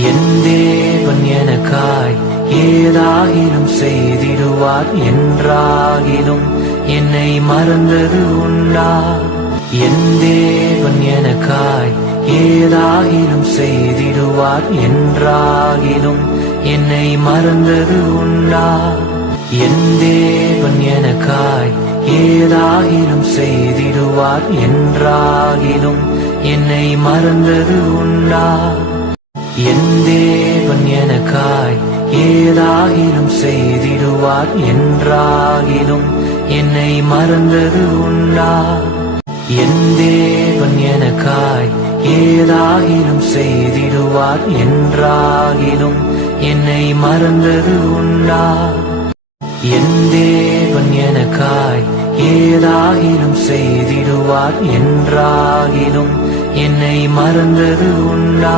என் தேவன் எனக்காய் ஏதாகிலும் செய்திடுவார் என்றாகிலும் என்னை மறந்தது உண்டா? என் தேவன் எனக்காய் ஏதாகிலும் செய்திடுவார் என்றாகிலும் என்னை மறந்தது உண்டா? என் தேவன் எனக்காய் ஏதாகிலும் செய்திடுவார் என்றாகிலும் என்னை மறந்தது உண்டா? என் தேவன் எனக்காய் ஏதாகிலும் செய்திடுவார் என்றாகிலும் என்னை மறந்தது உண்டா? என் தேவன் எனக்காய் ஏதாகிலும் செய்திடுவார் என்றாகிலும் என்னை மறந்தது உண்டா? என் தேவன் எனக்காய் ஏதாகிலும் செய்திடுவார் என்றாகிலும் என்னை மறந்தது உண்டா?